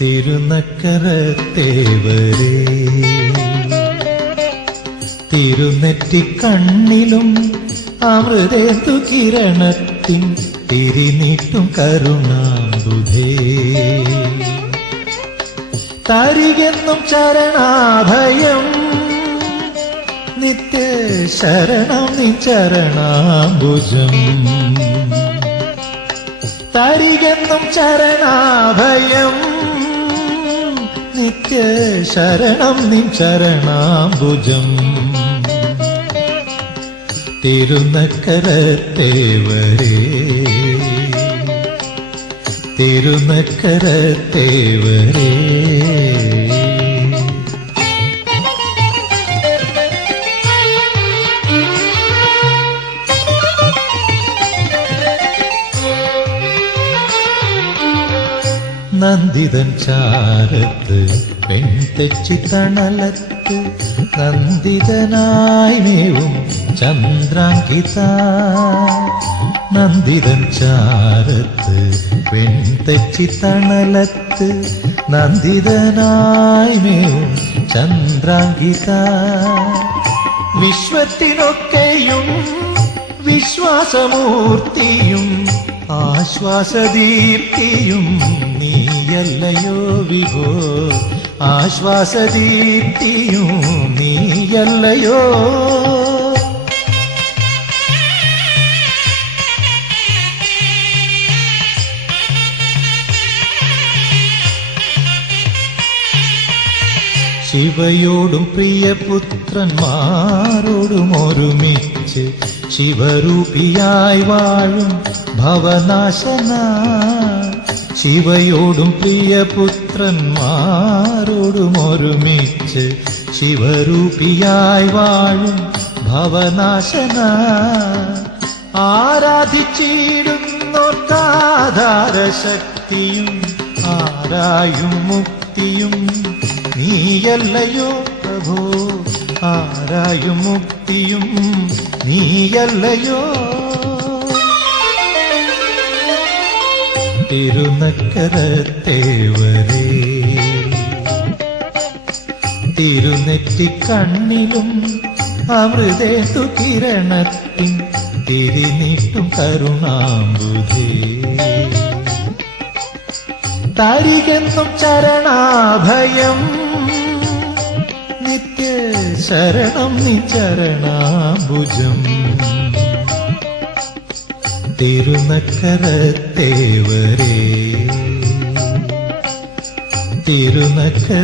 തിരുനക്കരത്തേവരേ. തിരുനെറ്റി കണ്ണിലും അമൃതേന്ദു കിരണത്തിൻ തിരിനീട്ടും കരുണാമ്പുധേ തരികെന്നും ചരണാഭയം നിത്യ ശരണം നി ചരണാംബുജം. തരികെന്നും ചരണാഭയം നിത്യ ശരണം നി ശരണാംബുജം. തിരുനക്കരത്തേവരേ തിരുനക്കരത്തേവരേ നന്ദിതൻ ചാരത്ത് പെൺതെച്ചി തണലത്ത് നന്ദിതനായി മേവും ചന്ദ്രാങ്കിത. നന്ദിതൻ ചാരത്ത് പെൺതെച്ചി തണലത്ത് നന്ദിതനായി മേവും ചന്ദ്രാങ്കിത. വിശ്വത്തിനൊക്കെയും വിശ്വാസമൂർത്തിയും ആശ്വാസദീപ്തിയും നീയല്ലയോ വിഭോ? ആശ്വാസദീപ്തിയും നീയല്ലയോ? ശിവയോടും പ്രിയപുത്രന്മാരോടും ഒരുമിച്ച് ശിവരൂപിയായി വാഴും ഭവനാശന. ശിവയോടും പ്രിയപുത്രന്മാരോടും ഒരുമിച്ച് ശിവരൂപിയായി വാഴും ഭവനാശന. ആരാധിച്ചിടുന്നോർക്കാധാരശക്തിയും ആരായും മുക്തിയും നീയല്ലയോ പ്രഭു? ആരായും മുക്തിയും നീയല്ലയോ? തിരുനക്കരത്തേവരേ തിരുനെറ്റി കണ്ണിലും അമൃതേ കിരണത്തിൻ തിരിനീട്ടും കരുണാമ്പുധേ തരികെന്നും ചരണാഭയം ശരണം നി ചരണാഭുജം. തിരുനക്കരത്തേവരേ തിരുനക്കരത്തേവരേ.